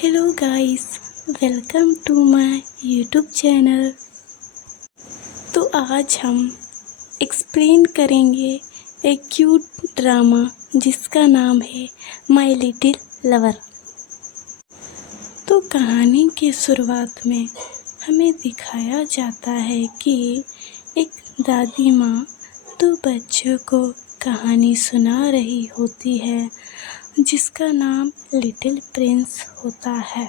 Hello guys, welcome to my YouTube channel. तो आज हम एक्सप्लेन करेंगे एक क्यूट ड्रामा जिसका नाम है माय लिटिल लवर। तो कहानी की शुरुआत में हमें दिखाया जाता है कि एक दादी माँ दो बच्चों को कहानी सुना रही होती है जिसका नाम लिटिल प्रिंस होता है।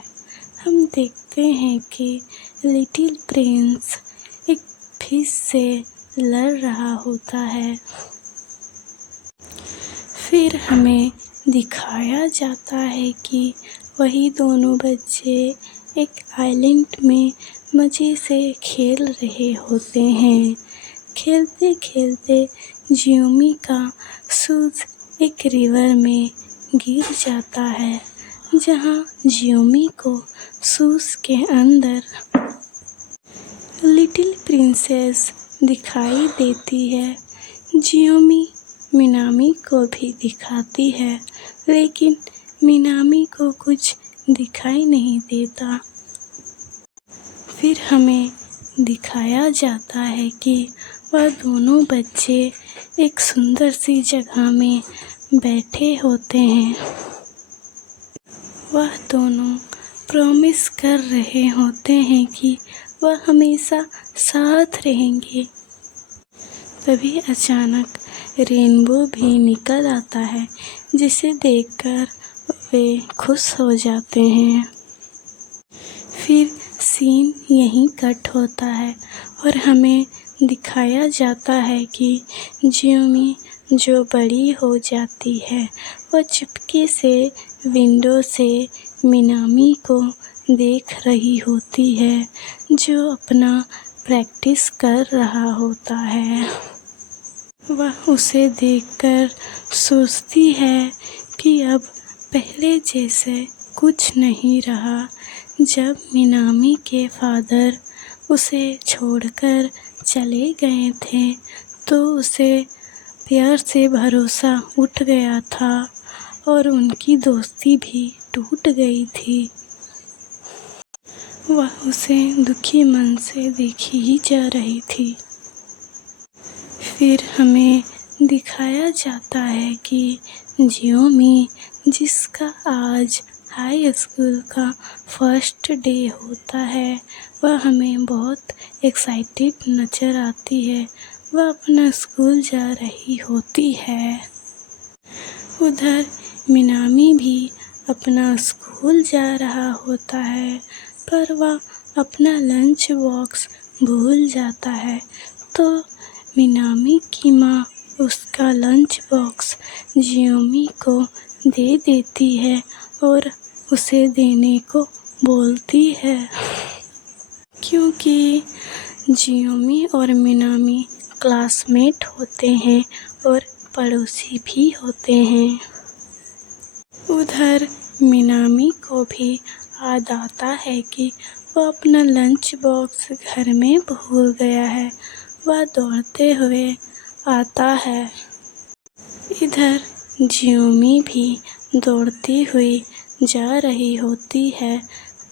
हम देखते हैं कि लिटिल प्रिंस एक फिश से लड़ रहा होता है। फिर हमें दिखाया जाता है कि वही दोनों बच्चे एक आइलैंड में मज़े से खेल रहे होते हैं। खेलते खेलते जियोमी का शूज़ एक रिवर में गिर जाता है, जहाँ जियोमी को शूज़ के अंदर लिटिल प्रिंसेस दिखाई देती है। जियोमी मिनामी को भी दिखाती है, लेकिन मिनामी को कुछ दिखाई नहीं देता। फिर हमें दिखाया जाता है कि वह दोनों बच्चे एक सुंदर सी जगह में बैठे होते हैं। वह दोनों प्रॉमिस कर रहे होते हैं कि वह हमेशा साथ रहेंगे। तभी अचानक रेनबो भी निकल आता है, जिसे देखकर वे खुश हो जाते हैं। फिर सीन यहीं कट होता है और हमें दिखाया जाता है कि जियोमी जो बड़ी हो जाती है, वह चुपके से विंडो से मिनामी को देख रही होती है, जो अपना प्रैक्टिस कर रहा होता है। वह उसे देखकर सोचती है कि अब पहले जैसे कुछ नहीं रहा। जब मिनामी के फादर उसे छोड़कर चले गए थे, तो उसे प्यार से भरोसा उठ गया था और उनकी दोस्ती भी टूट गई थी। वह उसे दुखी मन से देखी ही जा रही थी। फिर हमें दिखाया जाता है कि जियोमी, जिसका आज हाई स्कूल का फर्स्ट डे होता है, वह हमें बहुत एक्साइटेड नज़र आती है। वह अपना स्कूल जा रही होती है। उधर मिनामी भी अपना स्कूल जा रहा होता है, पर वह अपना लंच बॉक्स भूल जाता है। तो मिनामी की माँ उसका लंच बॉक्स जियोमी को दे देती है और उसे देने को बोलती है, क्योंकि जियोमी और मिनामी क्लासमेट होते हैं और पड़ोसी भी होते हैं। उधर मिनामी को भी याद आता है कि वह अपना लंच बॉक्स घर में भूल गया है। वह दौड़ते हुए आता है। इधर जियोमी भी दौड़ती हुई जा रही होती है।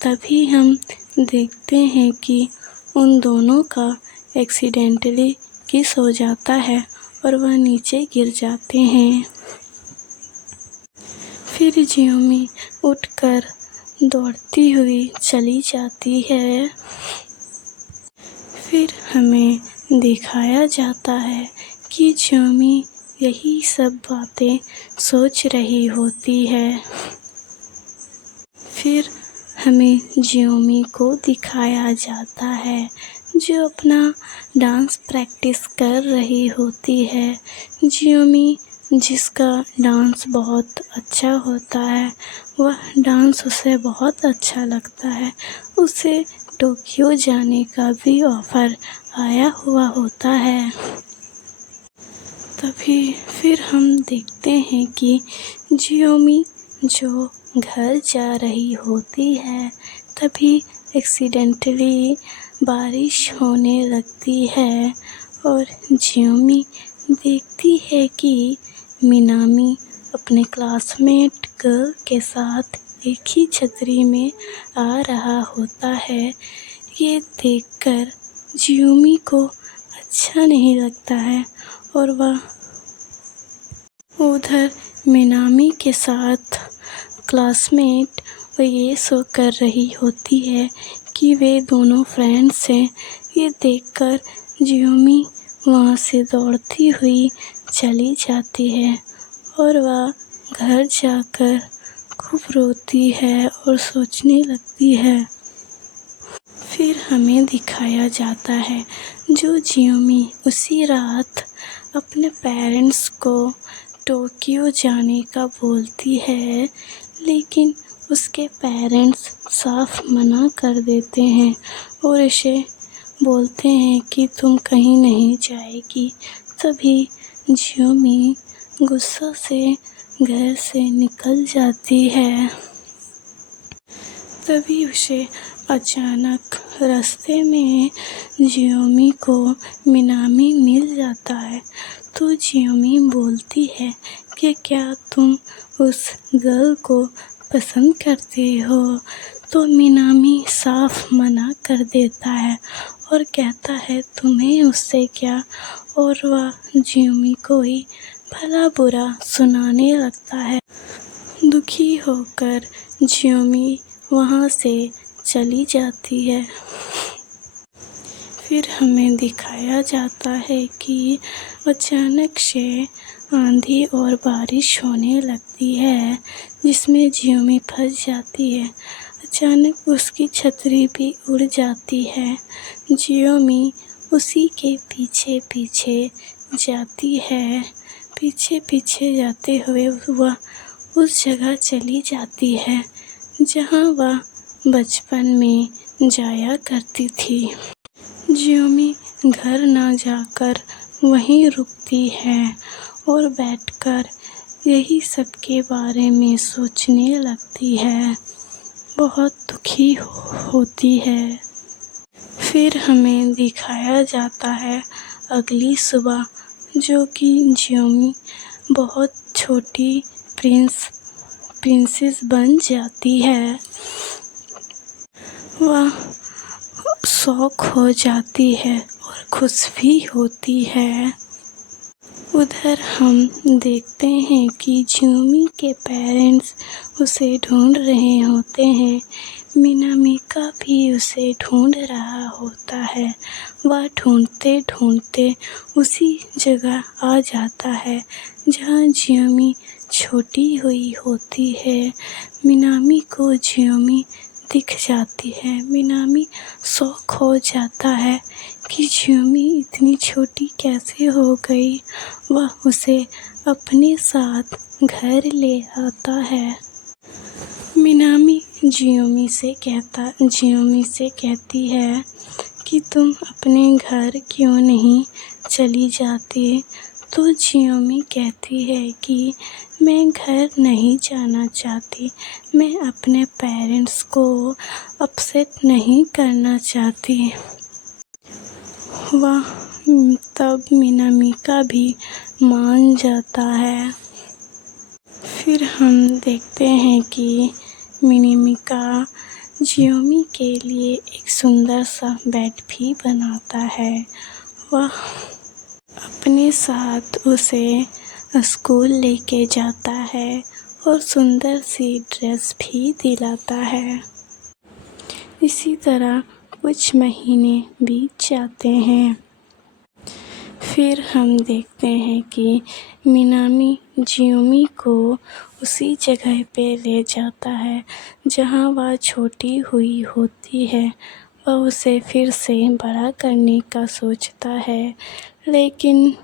तभी हम देखते हैं कि उन दोनों का एक्सीडेंटली किस हो जाता है और वह नीचे गिर जाते हैं। फिर जियोमी उठकर दौड़ती हुई चली जाती है। फिर हमें दिखाया जाता है कि जियोमी यही सब बातें सोच रही होती है। फिर हमें जियोमी को दिखाया जाता है, जो अपना डांस प्रैक्टिस कर रही होती है। जियोमी, जिसका डांस बहुत अच्छा होता है, वह डांस उसे बहुत अच्छा लगता है। उसे टोक्यो जाने का भी ऑफ़र आया हुआ होता है। तभी फिर हम देखते हैं कि जियोमी जो घर जा रही होती है, तभी एक्सीडेंटली बारिश होने लगती है और जियोमी देखती है कि मिनामी अपने क्लासमेट गर्ल के साथ एक ही छतरी में आ रहा होता है। ये देखकर जियोमी को अच्छा नहीं लगता है और वह उधर मिनामी के साथ क्लासमेट वो ये शो कर रही होती है कि वे दोनों फ्रेंड्स हैं। ये देखकर जियोमी वहाँ से दौड़ती हुई चली जाती है और वह घर जाकर खूब रोती है और सोचने लगती है। फिर हमें दिखाया जाता है जो जियोमी उसी रात अपने पेरेंट्स को टोक्यो जाने का बोलती है, लेकिन उसके पेरेंट्स साफ मना कर देते हैं और उसे बोलते हैं कि तुम कहीं नहीं जाएगी। तभी जियोमी गुस्सा से घर से निकल जाती है। तभी उसे अचानक रास्ते में जियोमी को मिनामी मिल जाता है। तो जियोमी बोलती है कि क्या तुम उस गर्ल को पसंद करते हो? तो मिनामी साफ मना कर देता है और कहता है तुम्हें उससे क्या, और वह जियोमी को ही भला बुरा सुनाने लगता है। दुखी होकर जियोमी वहाँ से चली जाती है। फिर हमें दिखाया जाता है कि अचानक से आंधी और बारिश होने लगती है, जिसमें जियोमी फंस जाती है। अचानक उसकी छतरी भी उड़ जाती है। जियोमी उसी के पीछे पीछे जाती है। पीछे पीछे जाते हुए वह उस जगह चली जाती है जहाँ वह बचपन में जाया करती थी। जियोमी घर ना जाकर वहीं रुकती है और बैठकर यही सब के बारे में सोचने लगती है। बहुत दुखी होती है। फिर हमें दिखाया जाता है अगली सुबह, जो कि जियोमी बहुत छोटी प्रिंसेस बन जाती है। वह शौक हो जाती है और खुश भी होती है। उधर हम देखते हैं कि जियोमी के पेरेंट्स उसे ढूंढ रहे होते हैं। मिनामिका भी उसे ढूंढ रहा होता है। वह ढूंढते ढूंढते उसी जगह आ जाता है जहाँ जियोमी छोटी हुई होती है। मिनामी को जियोमी दिख जाती है। मिनामी शौक हो जाता है कि जियोमी इतनी छोटी कैसे हो गई। वह उसे अपने साथ घर ले आता है। मिनामी जियोमी से कहती है कि तुम अपने घर क्यों नहीं चली जाती? तो जियोमी कहती है कि मैं घर नहीं जाना चाहती, मैं अपने पेरेंट्स को अपसेट नहीं करना चाहती। वह तब मिनामिका भी मान जाता है। फिर हम देखते हैं कि मिनामिका जियोमी के लिए एक सुंदर सा बेड भी बनाता है। वह अपने साथ उसे स्कूल लेके जाता है और सुंदर सी ड्रेस भी दिलाता है। इसी तरह कुछ महीने बीत जाते हैं। फिर हम देखते हैं कि मिनामी जियोमी को उसी जगह पे ले जाता है जहाँ वह छोटी हुई होती है। वह उसे फिर से बड़ा करने का सोचता है, लेकिन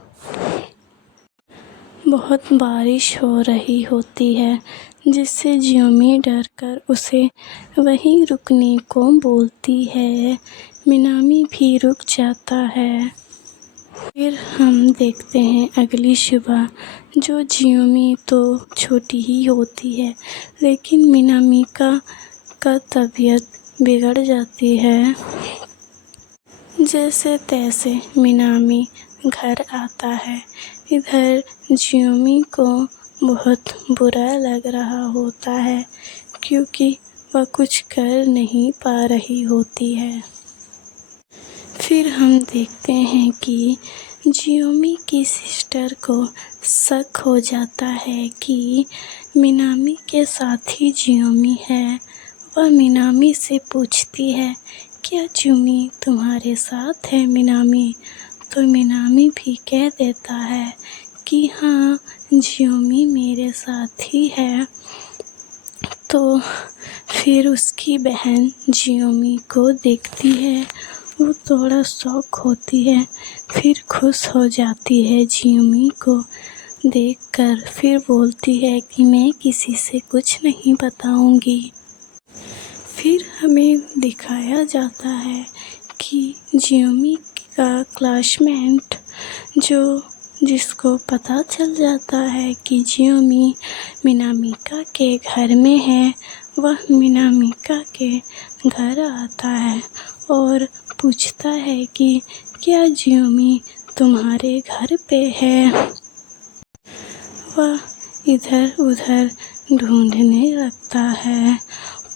बहुत बारिश हो रही होती है, जिससे जियोमी डरकर उसे वहीं रुकने को बोलती है। मिनामी भी रुक जाता है। फिर हम देखते हैं अगली सुबह, जो जियोमी तो छोटी ही होती है, लेकिन मिनामिका का तबीयत बिगड़ जाती है। जैसे तैसे मिनामी घर आता है। इधर जियोमी को बहुत बुरा लग रहा होता है क्योंकि वह कुछ कर नहीं पा रही होती है। फिर हम देखते हैं कि जियोमी की सिस्टर को शक हो जाता है कि मिनामी के साथ ही जियोमी है। वह मिनामी से पूछती है, क्या जियोमी तुम्हारे साथ है मिनामी? तो मिनामी भी कह देता है कि हाँ, जियोमी मेरे साथ ही है। तो फिर उसकी बहन जियोमी को देखती है, वो थोड़ा शॉक होती है, फिर खुश हो जाती है जियोमी को देखकर। फिर बोलती है कि मैं किसी से कुछ नहीं बताऊंगी। फिर हमें दिखाया जाता है कि जियोमी का क्लासमेट जिसको पता चल जाता है कि जियोमी मिनामिका के घर में है, वह मिनामिका के घर आता है और पूछता है कि क्या जियोमी तुम्हारे घर पे है। वह इधर उधर ढूंढने लगता है,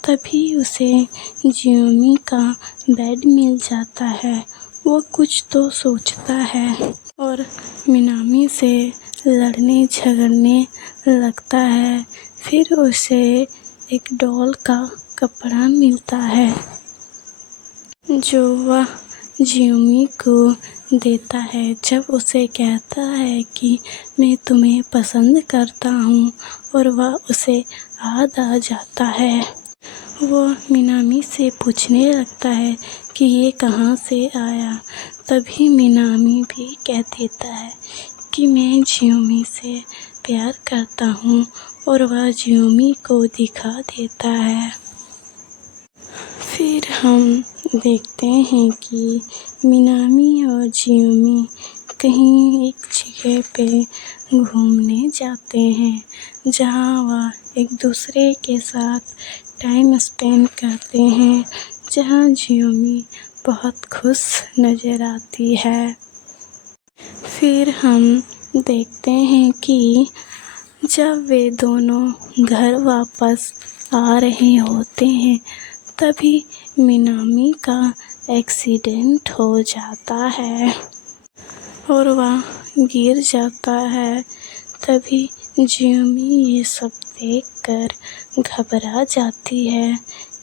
तभी उसे जियोमी का बेड मिल जाता है। वो कुछ तो सोचता है और मिनामी से लड़ने झगड़ने लगता है। फिर उसे एक डॉल का कपड़ा मिलता है जो वह जियोमी को देता है, जब उसे कहता है कि मैं तुम्हें पसंद करता हूँ, और वह उसे याद आ जाता है। वो मिनामी से पूछने लगता है कि ये कहाँ से आया। तभी मिनामी भी कह देता है कि मैं जियोमी से प्यार करता हूँ, और वह जियोमी को दिखा देता है। फिर हम देखते हैं कि मिनामी और जियोमी कहीं एक जगह पे घूमने जाते हैं, जहाँ वह एक दूसरे के साथ टाइम स्पेंड करते हैं, जहाँ जियोमी बहुत खुश नज़र आती है। फिर हम देखते हैं कि जब वे दोनों घर वापस आ रहे होते हैं, तभी मिनामी का एक्सीडेंट हो जाता है और वह गिर जाता है। तभी जियोमी ये सब देखकर घबरा जाती है।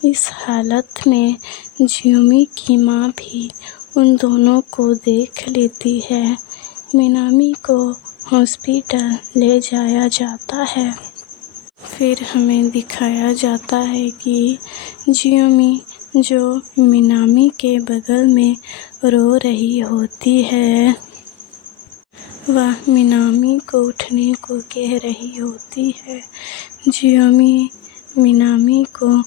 इस हालत में जियोमी की माँ भी उन दोनों को देख लेती है। मिनामी को हॉस्पिटल ले जाया जाता है। फिर हमें दिखाया जाता है कि जियोमी जो मिनामी के बगल में रो रही होती है, वह मिनामी को उठने को कह रही होती है। जियोमी मिनामी को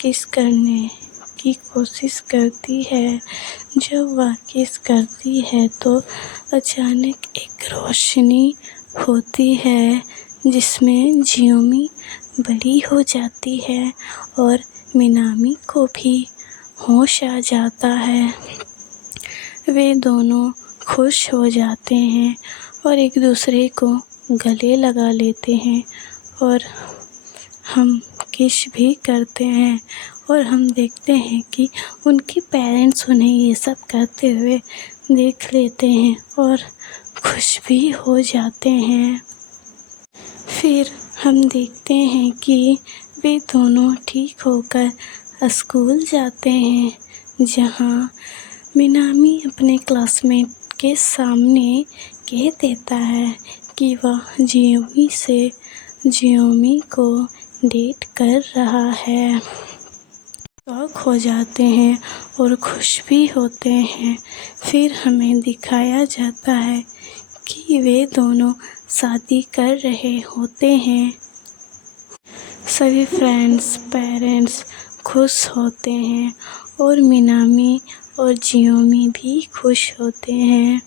किस करने की कोशिश करती है। जब वह किस करती है तो अचानक एक रोशनी होती है, जिसमें जियोमी बड़ी हो जाती है और मिनामी को भी होश आ जाता है। वे दोनों खुश हो जाते हैं और एक दूसरे को गले लगा लेते हैं और हम किस भी करते हैं, और हम देखते हैं कि उनके पेरेंट्स उन्हें ये सब करते हुए देख लेते हैं और खुश भी हो जाते हैं। फिर हम देखते हैं कि वे दोनों ठीक होकर स्कूल जाते हैं, जहाँ मिनामी अपने क्लासमेट के सामने कह देता है कि वह जियोमी को डेट कर रहा है। शौक हो जाते हैं और खुश भी होते हैं। फिर हमें दिखाया जाता है कि वे दोनों शादी कर रहे होते हैं। सभी फ्रेंड्स, पेरेंट्स खुश होते हैं और मिनामी और जियोमी भी खुश होते हैं।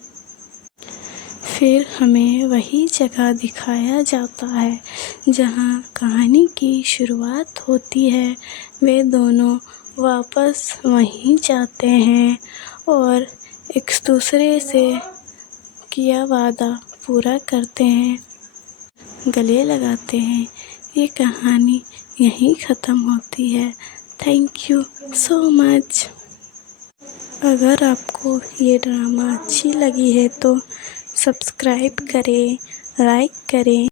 फिर हमें वही जगह दिखाया जाता है जहाँ कहानी की शुरुआत होती है। वे दोनों वापस वहीं जाते हैं और एक दूसरे से किया वादा पूरा करते हैं, गले लगाते हैं। ये कहानी यहीं ख़त्म होती है। Thank you so much. अगर आपको ये ड्रामा अच्छी लगी है तो सब्सक्राइब करें, लाइक करें।